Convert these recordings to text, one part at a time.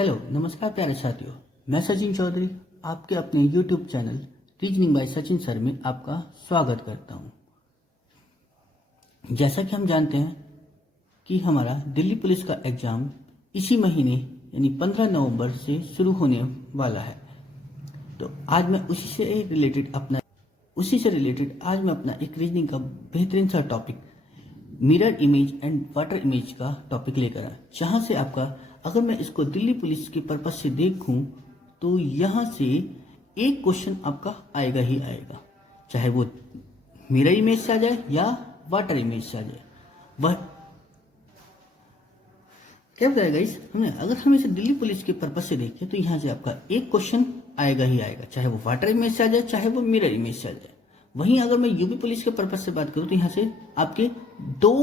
Hello नमस्कार प्यारे साथियों, मैं सचिन चौधरी आपके अपने YouTube channel reasoning bye Sachin sir में आपका स्वागत करता हूं। जैसा कि हम जानते हैं कि हमारा दिल्ली पुलिस का एग्ज़ाम इसी महीने यानी 15 नवंबर से शुरू होने वाला है। तो आज मैं उसी से रिलेटेड आज मैं अपना एक रीजनिंग का बेहतरीन सा topic mirror image and water image का टॉपिक लेकर आया, जहाँ से आपका अगर मैं इसको दिल्ली पुलिस के पर्पज से देखूं तो यहाँ से एक क्वेश्चन आपका आएगा ही आएगा, चाहे वो मिरर इमेज से आ जाए या वाटर इमेज से आ जाए। वह क्या बताएगा इस हमने अगर हम इसे दिल्ली पुलिस के पर्पज से देखें तो यहाँ से आपका एक क्वेश्चन आएगा ही आएगा, चाहे वो वाटर इमेज से आ जाए चाहे वो मिरर इमेज से आ जाए। वहीं अगर मैं यूपी पुलिस के पर्पज से बात करूं तो यहाँ से आपके 2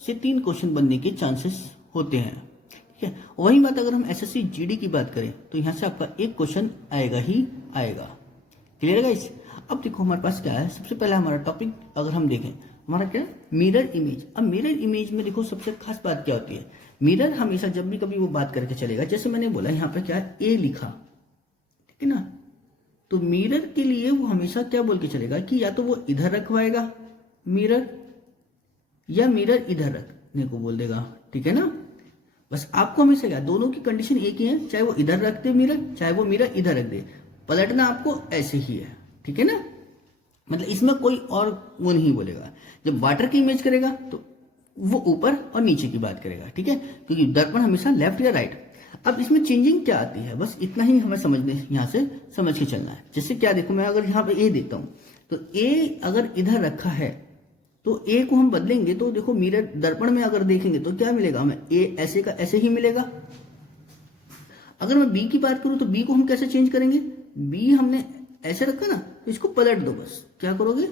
से 3 क्वेश्चन बनने के चांसेस होते हैं, ठीक है। वहीं बात अगर हम एसएससी जीडी की बात करें तो यहाँ से आपका एक क्वेश्चन आएगा ही आएगा। क्लियर है गाइस? अब देखो हमारे पास क्या है। सबसे पहला हमारा टॉपिक अगर हम देखें हमारा क्या है, मिरर इमेज। अब मिरर इमेज में देखो सबसे खास बात क्या होती है, मिरर हमेशा जब भी कभी वो बात करके चलेगा, जैसे मैंने बोला यहाँ पर क्या है ए लिखा, ठीक है ना, तो मिरर के लिए वो हमेशा क्या बोल के चलेगा कि या तो वो इधर रखवाएगा मिरर या मिरर इधर रखने को बोल देगा, ठीक है ना। बस आपको हमेशा क्या, दोनों की कंडीशन एक ही है, चाहे वो इधर रख दे मिरर चाहे वो मिरर इधर रख दे, पलटना आपको ऐसे ही है, ठीक है ना। मतलब इसमें कोई और वो नहीं बोलेगा। जब वाटर की इमेज करेगा तो वो ऊपर और नीचे की बात करेगा, ठीक है, क्योंकि दर्पण हमेशा लेफ्ट या राइट। अब इसमें चेंजिंग क्या आती है, बस इतना ही हमें समझने यहाँ से समझ के चलना है। जैसे क्या देखो, मैं अगर यहाँ पे ए देखता हूँ तो ए अगर इधर रखा है तो ए को हम बदलेंगे तो देखो मिरर दर्पण में अगर देखेंगे तो क्या मिलेगा हमें, ए ऐसे का ऐसे ही मिलेगा। अगर मैं बी की बात करूं तो बी को हम कैसे चेंज करेंगे, बी हमने ऐसे रखा ना तो इसको पलट दो, बस क्या करोगे,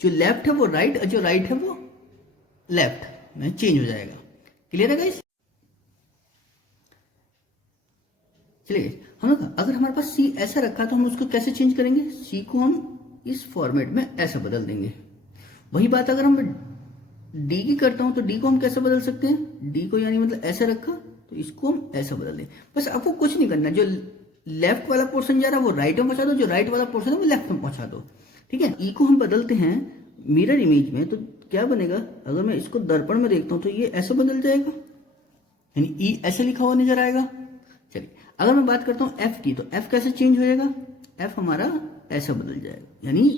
जो लेफ्ट है वो राइट और जो राइट है वो लेफ्ट में चेंज हो जाएगा। क्लियर है गाइस? चलिए हम अगर हमारे पास सी ऐसा रखा तो हम उसको कैसे चेंज करेंगे, सी को हम इस फॉर्मेट में ऐसा बदल देंगे। वही बात अगर हम डी की करता हूं तो डी को हम कैसे बदल सकते हैं, डी को यानी मतलब ऐसा रखा तो इसको हम ऐसा बदल दें। बस आपको कुछ नहीं करना, जो लेफ्ट वाला पोर्शन जा रहा है वो राइट में पहुंचा दो, जो राइट वाला पोर्शन है वो लेफ्ट में पहुंचा दो, ठीक है। ई को हम बदलते हैं मिरर इमेज में तो क्या बनेगा, अगर मैं इसको दर्पण में देखता हूं तो ये ऐसे बदल जाएगा, यानी ई ऐसे लिखा हुआ नजर आएगा। चलिए अगर मैं बात करता हूं एफ की तो एफ कैसे चेंज हो जाएगा, एफ हमारा ऐसा बदल जाएगा, यानी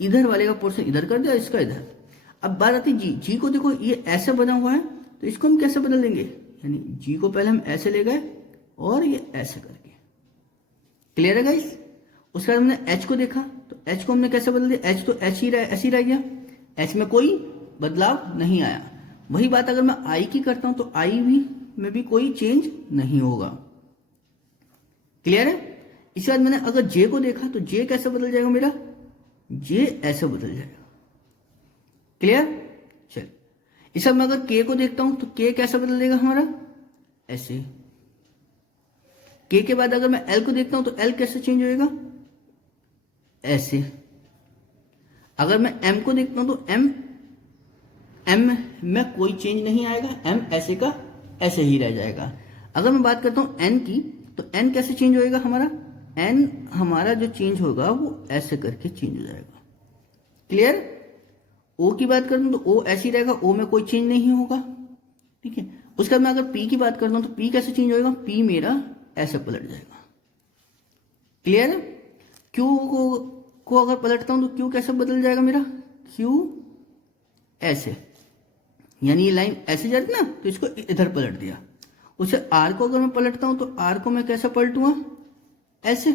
इधर वाले का पोर्शन इधर कर दिया, इसका इधर। अब बात आती है जी, जी को देखो ये ऐसे बना हुआ है तो इसको हम कैसे बदल देंगे, यानी जी को पहले हम ऐसे ले गए और ये ऐसे करके। क्लियर है गाइस? उसके बाद हमने एच को देखा तो एच को हमने कैसे बदल दिया, एच तो एच ही ऐसे ही रह गया, एच में कोई बदलाव नहीं आया। वही बात अगर मैं आई की करता हूं तो आई भी में भी कोई चेंज नहीं होगा। क्लियर है? इसके बाद मैंने अगर जे को देखा तो जे कैसे बदल जाएगा मेरा, जे ऐसे बदल जाएगा। क्लियर? चलिए इस मैं अगर के को देखता हूं तो के कैसे बदल देगा हमारा, ऐसे। के के बाद अगर मैं एल को देखता हूं तो एल कैसे चेंज होएगा, ऐसे। अगर मैं एम को देखता हूं तो एम में कोई चेंज नहीं आएगा, एम ऐसे का ऐसे ही रह जाएगा। अगर मैं बात करता हूं एन की तो एन कैसे चेंज होएगा हमारा, एन हमारा जो चेंज होगा वो ऐसे करके चेंज हो जाएगा। क्लियर? ओ की बात करता हूं तो ओ ऐसे ही रहेगा, ओ में कोई चेंज नहीं होगा, ठीक है। उसके बाद मैं अगर पी की बात करता हूं तो पी कैसे चेंज होएगा, पी मेरा ऐसे पलट जाएगा। क्लियर है? क्यू को अगर पलटता हूं तो क्यू कैसे बदल जाएगा मेरा, क्यू ऐसे, यानी ये लाइन ऐसे जाती ना तो इसको इधर पलट दिया। उसे आर को अगर मैं पलटता हूं तो आर को मैं कैसे पलटूंगा, ऐसे।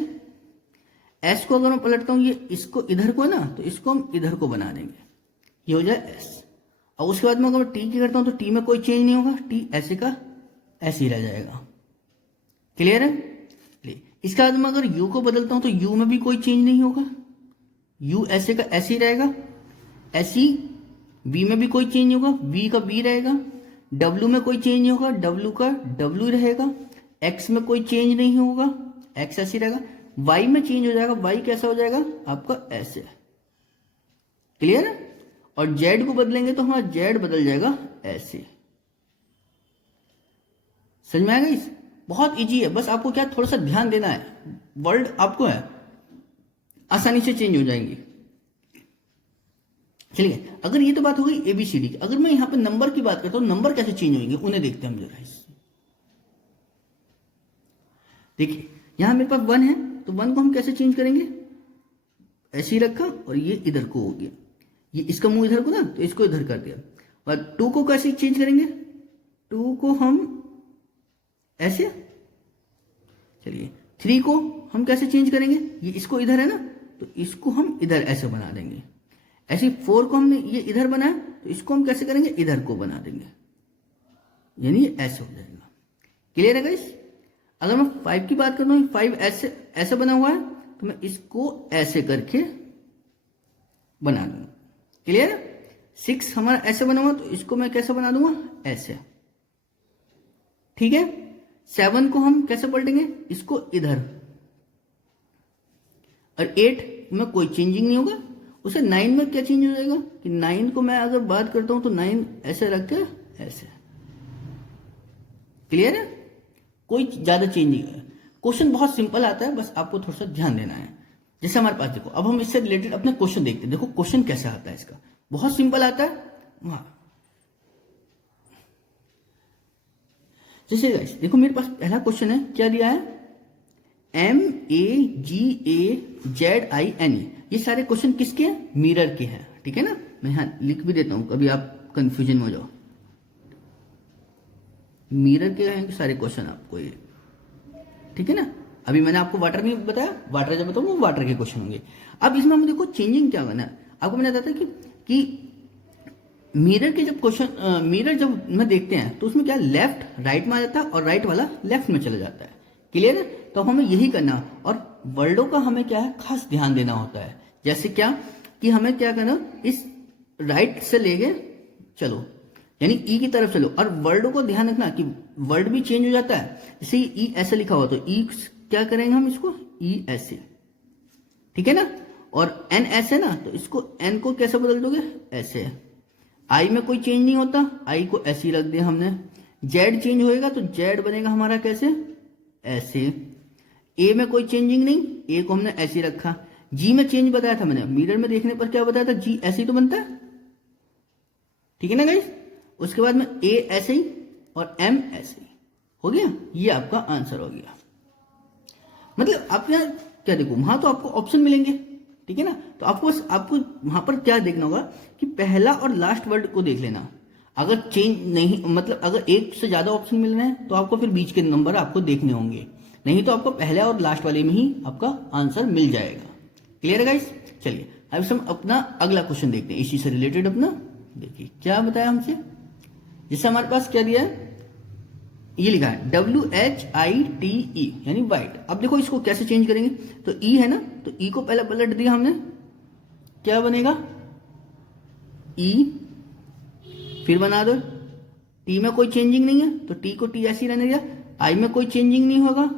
एस को अगर मैं पलटता हूं ये इसको इधर को ना तो इसको हम इधर को बना देंगे, ये हो जाए एस। और उसके बाद में अगर मैं टी की करता हूं तो टी में कोई चेंज नहीं होगा, टी ऐसे का ऐसे ही रह जाएगा। क्लियर है? इसके बाद में अगर यू को बदलता हूं तो यू में भी कोई चेंज नहीं होगा, यू ऐसे का ऐसे ही रहेगा, ऐसी। बी में भी कोई चेंज नहीं होगा, बी का बी रहेगा। डब्ल्यू में कोई चेंज नहीं होगा, डब्ल्यू का डब्ल्यू रहेगा। एक्स में कोई चेंज नहीं होगा, एक्स ऐसे रहेगा। वाई में चेंज हो जाएगा, वाई कैसा हो जाएगा आपका ऐसे। क्लियर है? और जेड को बदलेंगे तो हमारा जेड बदल जाएगा ऐसे। समझ में आएगा इस? बहुत इजी है, बस आपको क्या थोड़ा सा ध्यान देना है, वर्ड आपको है आसानी से चेंज हो जाएंगे। चलिए, अगर ये तो बात हो गई ABCD की, अगर मैं यहां पे नंबर की बात करता हूं, नंबर कैसे चेंज होंगे उन्हें देखते हैं हम जरा। देखिए यहां मेरे पास 1 है, तो 1 को हम कैसे चेंज करेंगे, ऐसे ही रखा और ये इधर को हो गया, ये इसका मुंह इधर को ना, तो इसको इधर कर दिया। और 2 को कैसे चेंज करेंगे, 2 को हम ऐसे, चलिए 3 को हम कैसे चेंज करेंगे, ये इसको इधर है ना, तो इसको हम इधर ऐसे बना देंगे। ऐसे 4 को हमने ये इधर बनाया, तो इसको हम कैसे करेंगे, इधर को बना देंगे, यानी ये ऐसे हो जाएगा। क्लियर है गाइस? अगर मैं 5 की बात करता हूँ, 5 ऐसे ऐसे बना हुआ है, तो मैं इसको ऐसे करके बना दूंगा। क्लियर है? 6 हमारा ऐसे बना हुआ, तो इसको मैं कैसे बना दूंगा, ऐसे। ठीक है? 7 को हम कैसे पलटेंगे, इसको इधर। और 8 में कोई चेंजिंग नहीं होगा। उसे 9 में क्या चेंज हो जाएगा कि 9 को मैं अगर बात करता हूं तो 9 ऐसे रख के ऐसे। क्लियर है? कोई ज्यादा चेंज नहीं है। क्वेश्चन बहुत सिंपल आता है, बस आपको थोड़ा सा ध्यान देना है। जैसे हमारे पास देखो, अब हम इससे रिलेटेड अपने क्वेश्चन देखते हैं। देखो क्वेश्चन कैसा आता है इसका, बहुत सिंपल आता है। वहां जैसे गाइस देखो, मेरे पास पहला क्वेश्चन है, क्या दिया है, MAGAZINE। ये सारे क्वेश्चन किसके हैं, मिरर के हैं। ठीक है ना, मैं यहां लिख भी देता हूं, कभी आप कंफ्यूजन में हो जाओ। मिरर के हैं सारे क्वेश्चन आपको ये, ठीक है ना। अभी मैंने आपको वाटर नहीं बताया, वाटर जब बताऊँ वो वाटर के क्वेश्चन होंगे। अब इसमें हम देखो चेंजिंग क्या बना है, आपको मैंने बताया था कि मिरर के जब क्वेश्चन मिरर जब मैं देखते हैं तो उसमें क्या लेफ्ट राइट में आ जाता है और राइट वाला लेफ्ट में चला जाता है। क्लियर है? तो हमें यही करना, और वर्डों का हमें क्या है खास ध्यान देना होता है। जैसे क्या कि हमें क्या करना, इस राइट से लेके चलो, यानी ई की तरफ चलो, और वर्डों को ध्यान रखना कि वर्ड भी चेंज हो जाता है। जैसे ई ऐसे लिखा हुआ, तो ई क्या करेंगे हम, इसको ई ऐसे, ठीक है ना। और एन ऐसे ना, तो इसको एन को कैसे बदल दोगे, ऐसे। आई में कोई चेंज नहीं होता, आई को ऐसे ही रख दिया हमने। जेड चेंज होएगा तो जेड बनेगा हमारा कैसे, ऐसे। ए में कोई चेंजिंग नहीं, ए को हमने ऐसे ही रखा। जी में चेंज बताया था मैंने, मिरर में देखने पर क्या बताया था, जी ऐसे ही तो बनता है, ठीक है ना गाइस। उसके बाद में ए ऐसे ही और एम ऐसे ही, हो गया। ये आपका आंसर हो गया। मतलब आप यहाँ क्या देखो, वहां तो आपको ऑप्शन मिलेंगे, ठीक है ना। तो आपको बस आपको वहां पर क्या देखना होगा कि पहला और लास्ट वर्ड को देख लेना। अगर चेंज नहीं, मतलब अगर एक से ज्यादा ऑप्शन मिल रहे हैं तो आपको फिर बीच के नंबर आपको देखने होंगे, नहीं तो आपको पहले और लास्ट वाले में ही आपका आंसर मिल जाएगा। क्लियर है गाइस? चलिए अब हम अपना अगला क्वेश्चन देखते हैं, इसी से रिलेटेड अपना। देखिए क्या बताया हमसे, जिससे हमारे पास क्या दिया है, ये लिखा है WHITE यानी वाइट। अब देखो इसको कैसे चेंज करेंगे, तो ई है ना, तो ई को पहले पलट दिया हमने, क्या बनेगा, ई। फिर बना दो, टी में कोई चेंजिंग नहीं है तो टी को टी ऐसे ही रहने दिया। आई में कोई चेंजिंग नहीं होगा,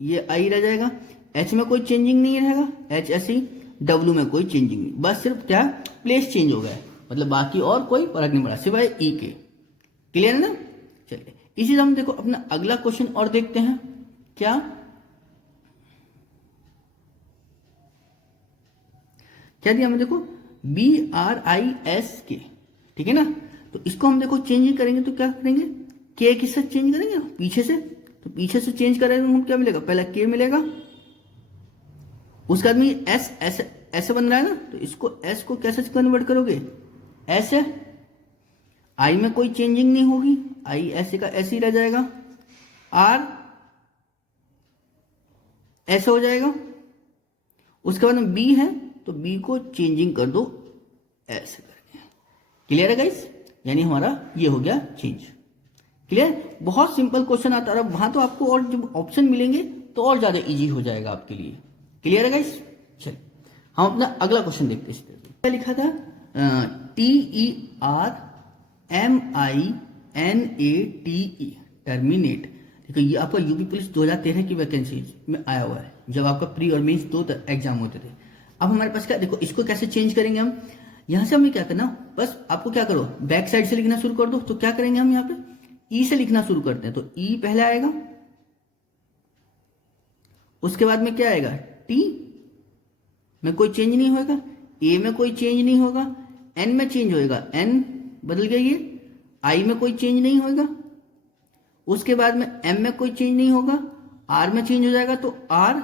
ये आई रह जाएगा। एच में कोई चेंजिंग नहीं रहेगा, एच ऐसे ही। डब्ल्यू में कोई चेंजिंग नहीं, बस सिर्फ क्या प्लेस चेंज हो गया है, मतलब बाकी और कोई फर्क नहीं पड़ा सिवाय ई के। क्लियर है ना। चलिए इसी से हम देखो अपना अगला क्वेश्चन और देखते हैं। क्या क्या दिया हमें, देखो BRISK, ठीक है ना। तो इसको हम देखो चेंज करेंगे तो क्या करेंगे, के किससे चेंज करेंगे, पीछे से। तो पीछे से चेंज करेंगे तो हम क्या मिलेगा, पहला के मिलेगा, उसके बाद में एस ऐसे ऐसे बन रहा है ना, तो इसको एस को कैसे कन्वर्ट करोगे, ऐसे। आई में कोई चेंजिंग नहीं होगी, आई ऐसे का ऐसे ही रह जाएगा। आर ऐसे हो जाएगा। उसके बाद में बी है तो बी को चेंजिंग कर दो ऐसे करके। क्लियर है गाइस, यानी हमारा ये हो गया चेंज। क्लियर, बहुत सिंपल क्वेश्चन आता है। वहां तो आपको और जब ऑप्शन मिलेंगे तो और ज्यादा इजी हो जाएगा आपके लिए। क्लियर है गाइस। चलिए हम अपना अगला क्वेश्चन देखते हैं। क्या लिखा था, TERMINATE टर्मिनेट। देखो ये आपका यूपी पुलिस 2013 की वैकेंसी में आया हुआ है, जब आपका प्री और मेंस 2 एग्जाम होते थे। अब हमारे पास क्या, देखो इसको कैसे चेंज करेंगे हम, यहां से हमें क्या करना, बस आपको क्या करो बैक साइड से लिखना शुरू कर दो। तो क्या करेंगे हम यहाँ पे, ई से लिखना शुरू करते हैं तो ई पहले आएगा, उसके बाद में क्या आएगा, टी में कोई चेंज नहीं होगा, ए में कोई चेंज नहीं होगा, एन में चेंज होएगा, एन बदल गया ये, आई में कोई चेंज नहीं होगा, उसके बाद में एम में कोई चेंज नहीं होगा, आर में चेंज हो जाएगा तो आर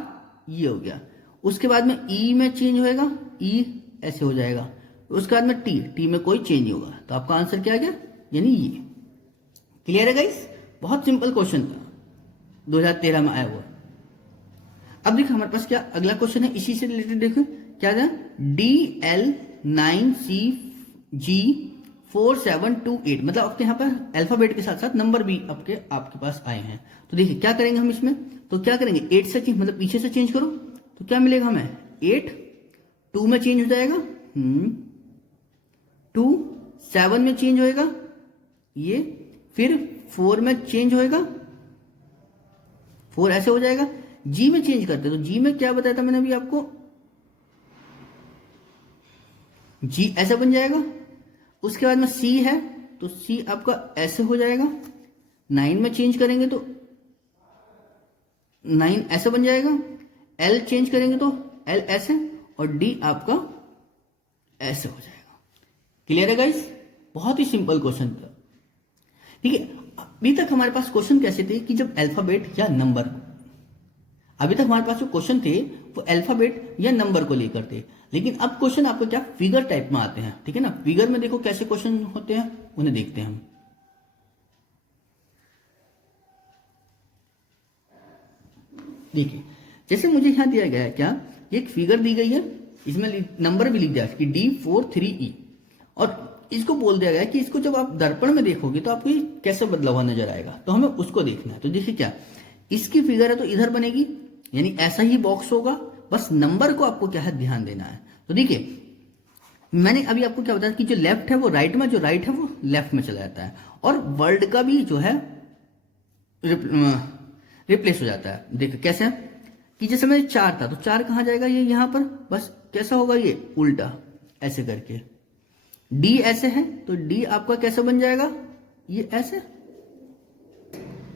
ये हो गया, उसके बाद में ई में चेंज होएगा, ई ऐसे हो जाएगा, उसके बाद में टी, टी में कोई चेंज नहीं होगा, तो आपका आंसर क्या आ गया, यानी ये। क्लियर है गाइस? बहुत सिंपल क्वेश्चन था, 2013 में आया हुआ। अब देखो हमारे पास क्या अगला क्वेश्चन है, इसी से रिलेटेड देखो क्या था, DL9CG4728, मतलब आपके यहाँ पर अल्फाबेट के साथ साथ नंबर भी आपके पास आए हैं। तो देखिए क्या करेंगे हम इसमें, तो क्या करेंगे 8 से चेंज, मतलब पीछे से चेंज करो तो क्या मिलेगा हमें, 8, 2 में चेंज हो जाएगा, 2, 7 में चेंज होएगा ये, फिर 4 में चेंज होएगा, 4 ऐसे हो जाएगा, जी में चेंज करते हैं तो जी में क्या बताया था मैंने अभी आपको, जी ऐसा बन जाएगा, उसके बाद में सी है तो सी आपका ऐसे हो जाएगा, 9 में चेंज करेंगे तो 9 ऐसे बन जाएगा, एल चेंज करेंगे तो एल ऐसे, और डी आपका ऐसे हो जाएगा। क्लियर है गाइस? बहुत ही सिंपल क्वेश्चन था। ठीक है, अभी तक हमारे पास क्वेश्चन कैसे थे कि जब अल्फाबेट या नंबर, अभी तक हमारे पास जो क्वेश्चन थे वो अल्फाबेट या नंबर को लेकर थे, लेकिन अब क्वेश्चन आपको क्या फिगर टाइप में आते हैं। ठीक है ना, फिगर में देखो कैसे क्वेश्चन होते हैं, उन्हें देखते हैं हम। देखिए जैसे मुझे यहां दिया गया है क्या, एक फिगर दी गई है, इसमें नंबर भी लिख दिया कि D43E, और इसको बोल दिया गया है कि इसको जब आप दर्पण में देखोगे तो आपको ये कैसे बदला हुआ नजर आएगा, तो हमें उसको देखना है। तो देखिए क्या, इसकी फिगर है तो इधर बनेगी, यानी ऐसा ही बॉक्स होगा, बस नंबर को आपको क्या है ध्यान देना है। तो देखिए मैंने अभी आपको क्या बताया कि जो लेफ्ट है वो राइट में, जो राइट है वो लेफ्ट में चला जाता है, और वर्ड का भी जो है रिप्लेस हो जाता है। देखिए कैसे, कि जैसे मेरे 4 था तो 4 कहां जाएगा, ये यहां पर, बस कैसा होगा ये उल्टा ऐसे करके। डी ऐसे है तो डी आपका कैसे बन जाएगा, ये ऐसे।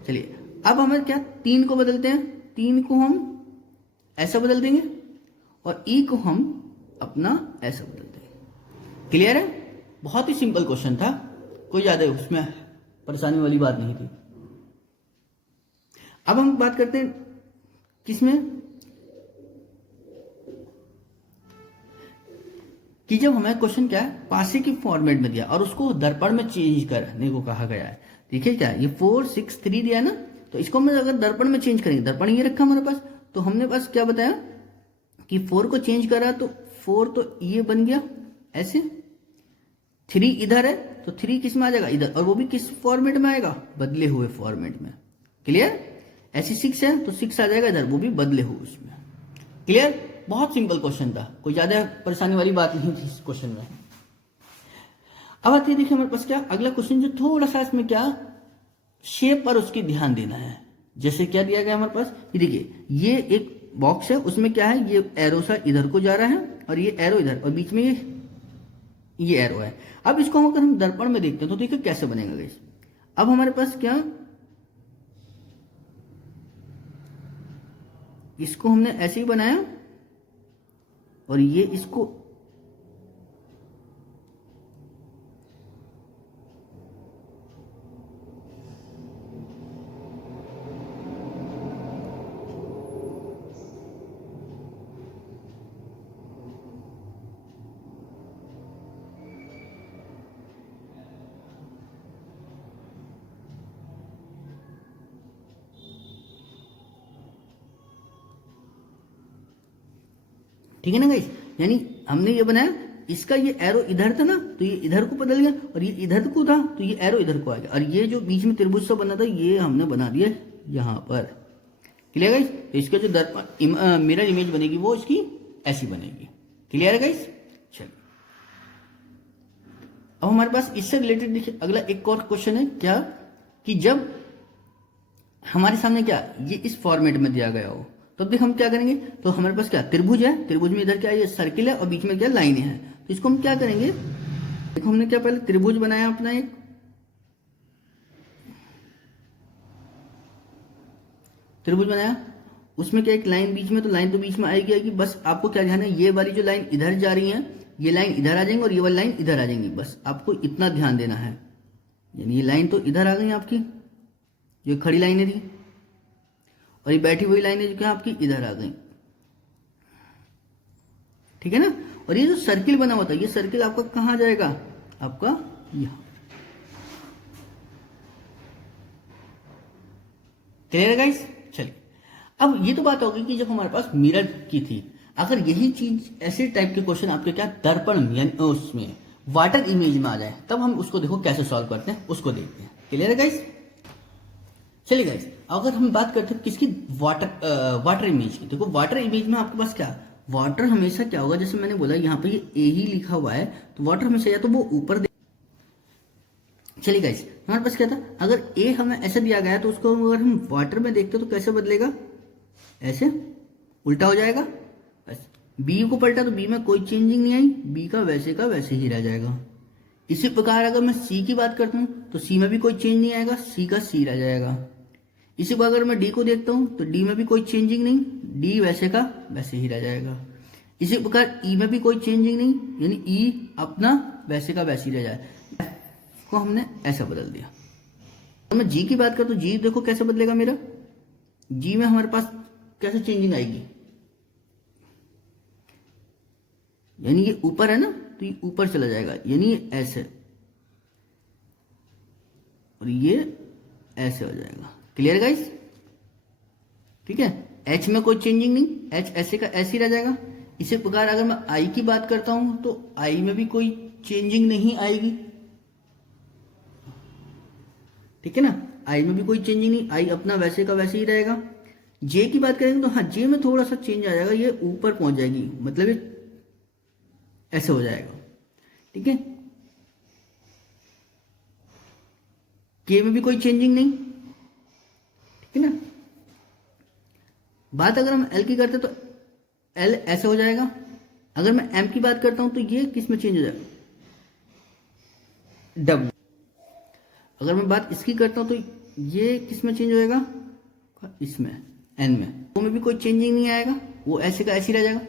चलिए अब हमें क्या 3 को बदलते हैं, 3 को हम ऐसा बदल देंगे और ई को हम अपना ऐसा बदल देंगे। क्लियर है? बहुत ही सिंपल क्वेश्चन था, कोई ज्यादा उसमें परेशानी वाली बात नहीं थी। अब हम बात करते हैं किसमें, कि जब हमें क्वेश्चन क्या है पासे की फॉर्मेट में दिया और उसको दर्पण में चेंज करने को कहा गया है। देखिए क्या, ये 4 6 3 दिया ना, तो इसको हम अगर दर्पण में चेंज करेंगे, दर्पण ये रखा हमारे पास, तो हमने पास क्या बताया कि 4 को चेंज करा तो 4 तो ये बन गया ऐसे, 3 इधर है तो 3 किस में आ जाएगा, इधर, और वो भी किस फॉर्मेट में आएगा, बदले हुए फॉर्मेट में। क्लियर? ऐसे 6 है तो 6 आ जाएगा इधर, वो भी बदले हुए उसमें। क्लियर? बहुत सिंपल क्वेश्चन था, कोई ज्यादा परेशानी वाली बात नहीं थी इस क्वेश्चन में। अब आते हैं देखिए हमारे पास क्या अगला क्वेश्चन, जो थोड़ा सा इसमें क्या शेप पर उसकी ध्यान देना है। जैसे क्या दिया गया हमारे पास, ये देखिए ये एक बॉक्स है, उसमें क्या है, ये एरो सा इधर को जा रहा है और ये एरो इधर, और बीच में ये एरो है। अब इसको अगर हम दर्पण में देखते हैं तो देखिए कैसे बनेगा गाइस। अब हमारे पास क्या, इसको हमने ऐसे ही बनाया और ये इसको ठीक है ना गाइस, यानी हमने ये बनाया, इसका ये एरो इधर था ना तो ये इधर को बदल गया, और ये इधर को था तो ये एरो इधर को आ गया, और ये जो बीच में त्रिभुज सा बना था ये हमने बना दिया यहां पर। Clear guys? तो इसका जो दर्पण मिरर इमेज बनेगी वो इसकी ऐसी बनेगी। क्लियर है गाइस? चलिए अब हमारे पास इससे रिलेटेड देखिए अगला एक और क्वेश्चन है क्या, कि जब हमारे सामने क्या ये इस फॉर्मेट में दिया गया हो, तो अब देख हम क्या करेंगे, तो हमारे पास क्या त्रिभुज है, त्रिभुज में इधर क्या है, ये सर्किल है और बीच में क्या लाइनें हैं, तो इसको हम क्या करेंगे, देखो हमने क्या पहले त्रिभुज बनाया अपना एक, त्रिभुज बनाया, उसमें क्या एक लाइन बीच में, तो लाइन तो बीच में आएगी आएगी, बस आपको क्या ध्यान है, ये वाली जो लाइन इधर जा रही है, ये लाइन इधर आ जाएंगी और ये वाली लाइन इधर आ जाएंगी, बस आपको इतना ध्यान देना है। यानी ये लाइन तो इधर आ गई आपकी, जो खड़ी लाइनें थी, और ये बैठी हुई लाइनें जो क्या आपकी इधर आ गई, ठीक है ना। और ये जो सर्किल बना हुआ था, ये सर्किल आपका कहाँ जाएगा, आपका यहां। क्लियर है गाइस। चलिए, अब ये तो बात होगी कि जब हमारे पास मिरर की थी, अगर यही चीज ऐसे टाइप के क्वेश्चन आपके क्या दर्पण में उसमें वाटर इमेज में आ जाए, तब हम उसको देखो कैसे सॉल्व करते हैं, उसको देखते हैं। क्लियर है गाइस। चलिए गाइस, अगर हम बात करते हैं किसकी, वाटर इमेज की। देखो वाटर इमेज में आपके पास क्या, वाटर हमेशा क्या होगा, जैसे मैंने बोला यहाँ पे ये ए ही लिखा हुआ है, तो वाटर हमेशा या तो वो ऊपर। चलिए गाइस, हमारे पास क्या था, अगर ए हमें ऐसे दिया गया तो उसको अगर हम वाटर में देखते तो कैसे बदलेगा, ऐसे उल्टा हो जाएगा। बस बी को पलटा तो बी में कोई चेंजिंग नहीं आई, बी का वैसे ही रह जाएगा। इसी प्रकार अगर मैं सी की बात करता हूँ तो सी में भी कोई चेंज नहीं आएगा, सी का सी रह जाएगा। इसी प्रकार अगर मैं डी को देखता हूँ तो डी में भी कोई चेंजिंग नहीं, डी वैसे का वैसे ही रह जाएगा। इसी प्रकार ई में भी कोई चेंजिंग नहीं, यानी ई अपना वैसे का वैसे ही रह जाए, को हमने ऐसा बदल दिया। तो मैं जी की बात करता हूँ, जी देखो कैसे बदलेगा मेरा, जी में हमारे पास कैसे चेंजिंग आएगी, यानी ये ऊपर है ना, तो ये ऊपर चला जाएगा, यानी ये ऐसे और ये ऐसे हो जाएगा। Clear guys. ठीक है, एच में कोई चेंजिंग नहीं, एच ऐसे का ऐसे ही रह जाएगा। इसी प्रकार अगर मैं आई की बात करता हूं तो आई में भी कोई चेंजिंग नहीं आएगी, ठीक है ना, आई में भी कोई चेंजिंग नहीं, आई अपना वैसे का वैसे ही रहेगा। जे की बात करेंगे तो हाँ, जे में थोड़ा सा चेंज आ जाएगा, ये ऊपर पहुंच जाएगी, मतलब ये ऐसे हो जाएगा। ठीक है, के में भी कोई चेंजिंग नहीं, ठीक है ना। बात अगर हम एल की करते तो एल ऐसे हो जाएगा। अगर मैं एम की बात करता हूं तो ये किस में चेंज हो जाएगा, डब्ल्यू। अगर मैं बात इसकी करता हूं तो ये किस में चेंज हो जाएगा, इसमें एन में, वो में भी कोई चेंजिंग नहीं आएगा, वो ऐसे का ऐसे ही रह जाएगा।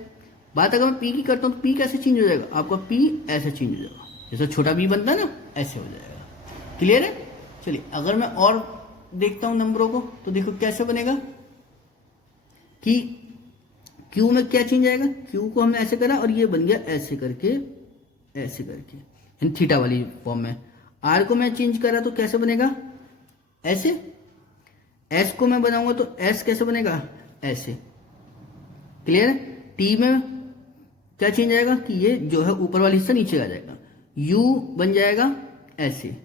बात अगर मैं पी की करता हूं तो पी कैसे चेंज हो जाएगा, आपका पी ऐसे चेंज हो जाएगा, जैसे छोटा बी बनता है ना, ऐसे हो जाएगा। क्लियर है। चलिए, अगर मैं और देखता हूं नंबरों को तो देखो कैसे बनेगा कि क्यू में क्या चेंज आएगा, क्यू को हमने ऐसे करा और ये बन गया ऐसे करके, ऐसे करके, इन थीटा वाली फॉर्म में। आर को मैं चेंज करा तो कैसे बनेगा, ऐसे। एस को मैं बनाऊंगा तो एस कैसे बनेगा, ऐसे। क्लियर है। टी में क्या चेंज आएगा कि ये जो है ऊपर वाला हिस्सा नीचे आ जाएगा, यू बन जाएगा ऐसे।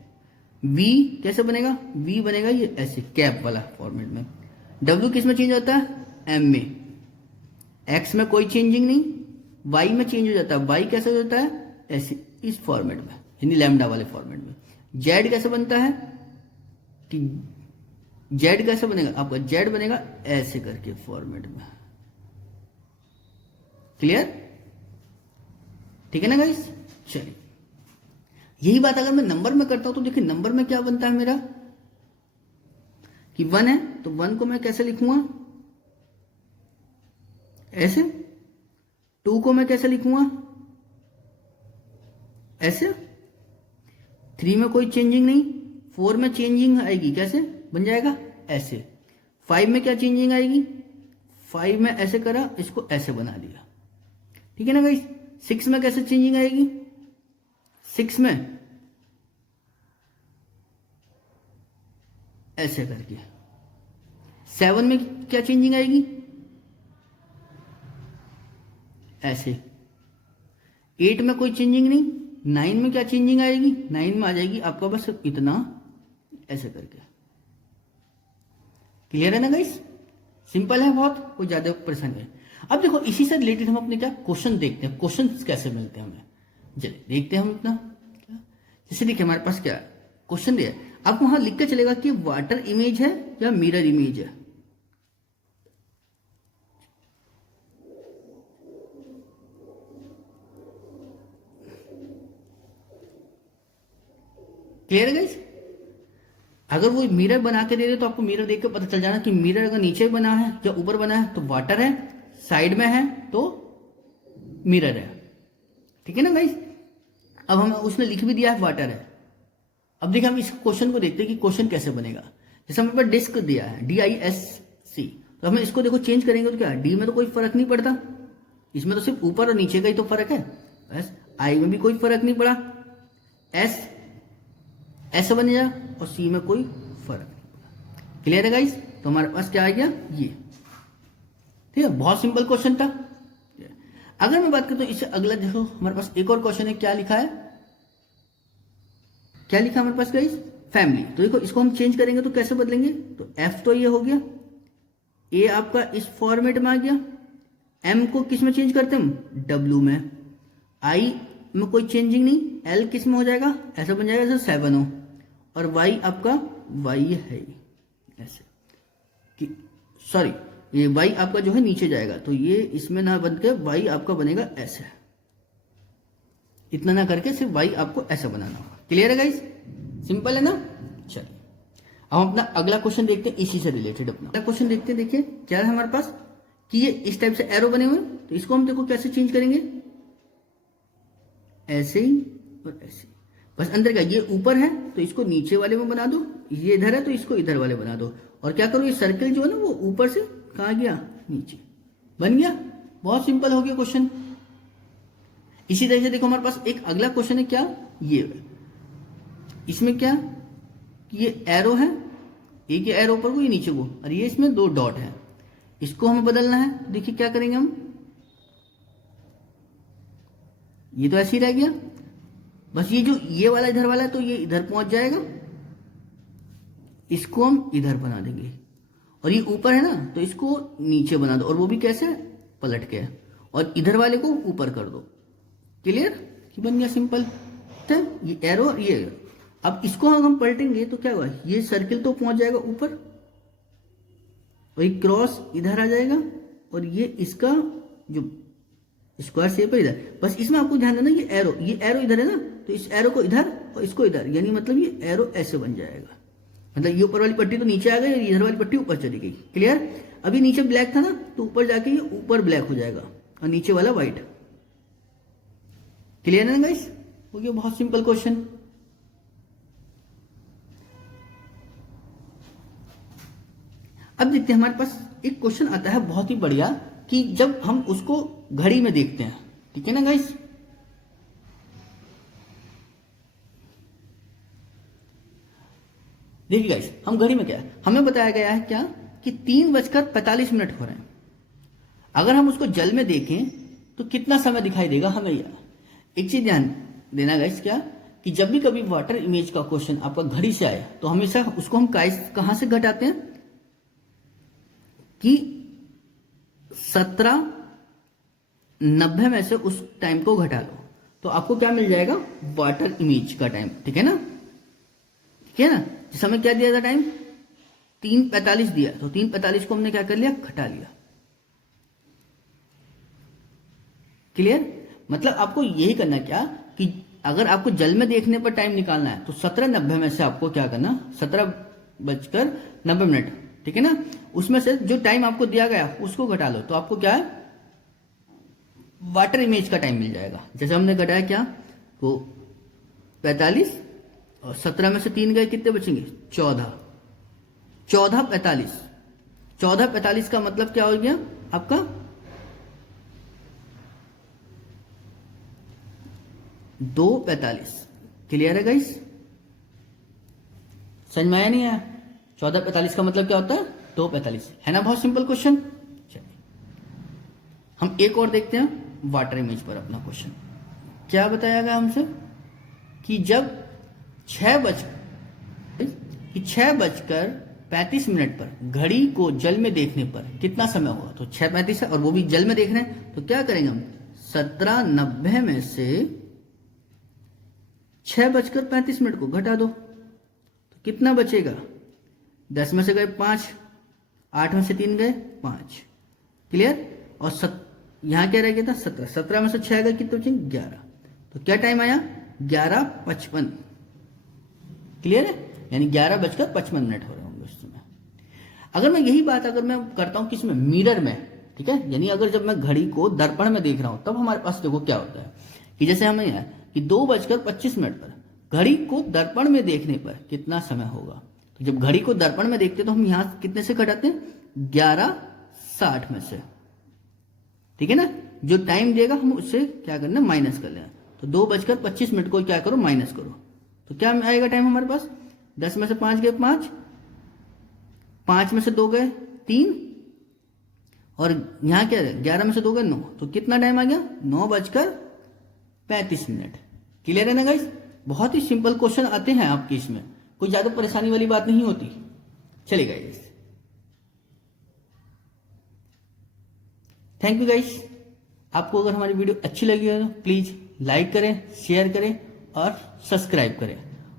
वी कैसे बनेगा, वी बनेगा ये ऐसे कैप वाला फॉर्मेट में। डब्ल्यू किस में चेंज होता है, एम में। एक्स में कोई चेंजिंग नहीं, वाई में चेंज हो जाता है, वाई कैसे हो जाता है, ऐसे इस फॉर्मेट में, यानी लैम्डा वाले फॉर्मेट में। जेड कैसे बनता है कि जेड कैसे बनेगा, आपका जेड बनेगा ऐसे करके फॉर्मेट में। क्लियर, ठीक है ना गाइस। चलिए, यही बात अगर मैं नंबर में करता हूं तो देखिए नंबर में क्या बनता है मेरा कि 1 है तो 1 को मैं कैसे लिखूंगा, ऐसे। 2 को मैं कैसे लिखूंगा, ऐसे। 3 में कोई चेंजिंग नहीं, 4 में चेंजिंग आएगी, कैसे बन जाएगा, ऐसे। 5 में क्या चेंजिंग आएगी, 5 में ऐसे करा, इसको ऐसे बना दिया, ठीक है ना गाइस। 6 में कैसे चेंजिंग आएगी, 6 में ऐसे करके। 7 में क्या चेंजिंग आएगी, ऐसे। 8 में कोई चेंजिंग नहीं। 9 में क्या चेंजिंग आएगी, 9 में आ जाएगी आपका बस इतना, ऐसे करके। क्लियर है ना गाइस, सिंपल है बहुत, कोई ज्यादा परेशानी है। अब देखो इसी से रिलेटेड हम अपने क्या क्वेश्चन देखते हैं, क्वेश्चन कैसे मिलते हैं हमें, चलिए देखते हैं हम अपना। जैसे देखिए हमारे पास क्या क्वेश्चन दिया है, आपको वहां लिख के चलेगा कि वाटर इमेज है या मिरर इमेज है। क्लियर है गाइस। अगर वो मिरर बना के दे रहे तो आपको मिरर देख के पता चल जाना कि मिरर अगर नीचे बना है या ऊपर बना है तो वाटर है, साइड में है तो मिरर है। ठीक है ना गाइस। अब हम उसने लिख भी दिया है वाटर है। अब देखिए हम इस क्वेश्चन को देखते हैं कि क्वेश्चन कैसे बनेगा। जैसे हमारे पास डिस्क दिया है DISC, तो हमें इसको देखो चेंज करेंगे तो क्या डी में तो कोई फर्क नहीं पड़ता, इसमें तो सिर्फ ऊपर और नीचे का ही तो फर्क है बस। आई में भी कोई फर्क नहीं पड़ा, एस बन जाए और सी में कोई फर्क नहीं पड़ा। क्लियर है गाइस। तो हमारे पास क्या आ गया ये। ठीक है, बहुत सिंपल क्वेश्चन था। अगर मैं बात करूं तो इससे अगला देखो हमारे पास एक और क्वेश्चन है। क्या लिखा है, क्या लिखा हमारे पास गाइस, फैमिली। तो देखो इसको हम चेंज करेंगे तो कैसे बदलेंगे, तो एफ तो ये हो गया, ए आपका इस फॉर्मेट में आ गया, एम को किस में चेंज करते हम, डब्ल्यू में, आई में कोई चेंजिंग नहीं, एल किस में हो जाएगा, ऐसा बन जाएगा जैसे 7 हो, और वाई आपका वाई है ऐसे कि सॉरी ये वाई आपका जो है नीचे जाएगा, तो ये इसमें ना बन के वाई आपका बनेगा ऐसे, इतना ना करके सिर्फ वाई आपको ऐसा बनाना होगा। क्लियर है गाइस, सिंपल है ना। चलिए अब हम अपना अगला क्वेश्चन देखते हैं, इसी से रिलेटेड अपना अगला क्वेश्चन देखते हैं। देखिए क्या है हमारे पास कि ये इस टाइप से एरो बने हुए हैं, तो इसको हम देखो कैसे चेंज करेंगे, ऐसे ही और ऐसे ही। बस अंदर का ये ऊपर है तो इसको नीचे वाले में बना दो, ये इधर है तो इसको इधर वाले बना दो, और क्या करो ये सर्कल जो है ना वो ऊपर से कहाँ गया, नीचे बन गया। बहुत सिंपल हो गया क्वेश्चन। इसी तरह से देखो हमारे पास एक अगला क्वेश्चन है, क्या ये, इसमें क्या कि ये एरो है, एक ये एरो ऊपर को ये नीचे को, और ये इसमें 2 डॉट है, इसको हमें बदलना है। देखिए क्या करेंगे हम, ये तो ऐसे ही रह गया, बस ये जो ये वाला इधर वाला है तो ये इधर पहुंच जाएगा, इसको हम इधर बना देंगे, और ये ऊपर है ना तो इसको नीचे बना दो, और वो भी कैसे, पलट के, और इधर वाले को ऊपर कर दो। क्लियर, कि बन गया सिंपल। तो ये एरो ये, अब इसको हम पलटेंगे तो क्या हुआ, ये सर्किल तो पहुंच जाएगा ऊपर, और ये क्रॉस इधर आ जाएगा, और ये इसका जो स्क्वायर शेप है इधर। बस इसमें आपको ध्यान देना ये एरो इधर है ना, तो इस एरो को इधर और इसको इधर, यानी मतलब ये एरो ऐसे बन जाएगा, मतलब ये ऊपर वाली पट्टी तो नीचे आ गई, इधर वाली पट्टी ऊपर चली गई। क्लियर। अभी नीचे ब्लैक था ना तो ऊपर जाके ये ऊपर ब्लैक हो जाएगा और नीचे वाला व्हाइट। क्लियर है ना गाइस, हो गया बहुत सिंपल क्वेश्चन। अब देखते हैं हमारे पास एक क्वेश्चन आता है बहुत ही बढ़िया, कि जब हम उसको घड़ी में देखते हैं, ठीक है ना गाइस। देखिए गाइस, हम घड़ी में क्या है, हमें बताया गया है क्या कि 3:45 हो रहे हैं। अगर हम उसको जल में देखें तो कितना समय दिखाई देगा हमें। एक चीज ध्यान देना गाइस, क्या कि जब भी कभी वाटर इमेज का क्वेश्चन आपका घड़ी से आए तो हमेशा उसको हम कहां से घटाते हैं कि 17:90 में से उस टाइम को घटा लो तो आपको क्या मिल जाएगा, वाटर इमेज का टाइम। ठीक है ना, ठीक है ना। जिस समय क्या दिया था टाइम, 3:45 दिया, तो 3:45 को हमने क्या कर लिया, घटा लिया। क्लियर, मतलब आपको यही करना क्या कि अगर आपको जल में देखने पर टाइम निकालना है तो 17:90 में से आपको क्या करना, 17:90, ठीक है ना, उसमें से जो टाइम आपको दिया गया उसको घटा लो तो आपको क्या है, वाटर इमेज का टाइम मिल जाएगा। जैसे हमने घटाया क्या, तो 45 और 17 में से 3 गए, कितने बचेंगे, 14। 14:45 का मतलब क्या हो गया आपका 2:45। क्लियर है गाइस, समझ में आया नहीं आया। 14:45 का मतलब क्या होता है, 2:45, है ना। बहुत सिंपल क्वेश्चन। चलिए हम एक और देखते हैं वाटर इमेज पर अपना क्वेश्चन। क्या बताया गया हमसे कि जब 6:35 पर घड़ी को जल में देखने पर कितना समय हुआ, तो 6:35 है और वो भी जल में देख रहे हैं, तो क्या करेंगे हम, 17:90 में से 6:35 को घटा दो तो कितना बचेगा, 10 में से गए 5, 8 में से 3 गए 5। क्लियर, और यहां क्या रह गया था, 17। 17 में से 6 गए, कितने बचेंगे, 11। तो क्या टाइम आया, 11:55। क्लियर है, यानी 11:55 हो रहे होंगे उस समय। अगर मैं यही बात अगर मैं करता हूं किसमें, मिरर में, ठीक है, यानी अगर जब मैं घड़ी को दर्पण में देख रहा हूं तब हमारे पास देखो क्या होता है कि जैसे हमें है कि 2:25 पर घड़ी को दर्पण में देखने पर कितना समय होगा। तो जब घड़ी को दर्पण में देखते तो हम यहां कितने से घटाते हैं, 11:60 में से, ठीक है ना। जो टाइम देगा हम उससे क्या करना, माइनस कर लेना। तो 2:25 को क्या करो, माइनस करो, तो क्या आएगा टाइम हमारे पास, 10 में से 5 गए 5, 5 में से 2 गए 3, और यहां क्या है 11 में से 2 गए 9, तो कितना टाइम आ गया, 9:35। क्लियर है ना गाइस। बहुत ही सिंपल क्वेश्चन आते हैं आपके, इसमें कोई ज्यादा परेशानी वाली बात नहीं होती। चलिए गाइस, थैंक यू गाइस। आपको अगर हमारी वीडियो अच्छी लगी हो तो प्लीज लाइक करें, शेयर करें और सब्सक्राइब करें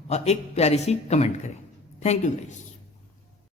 और एक प्यारी सी कमेंट करें। Thank you guys.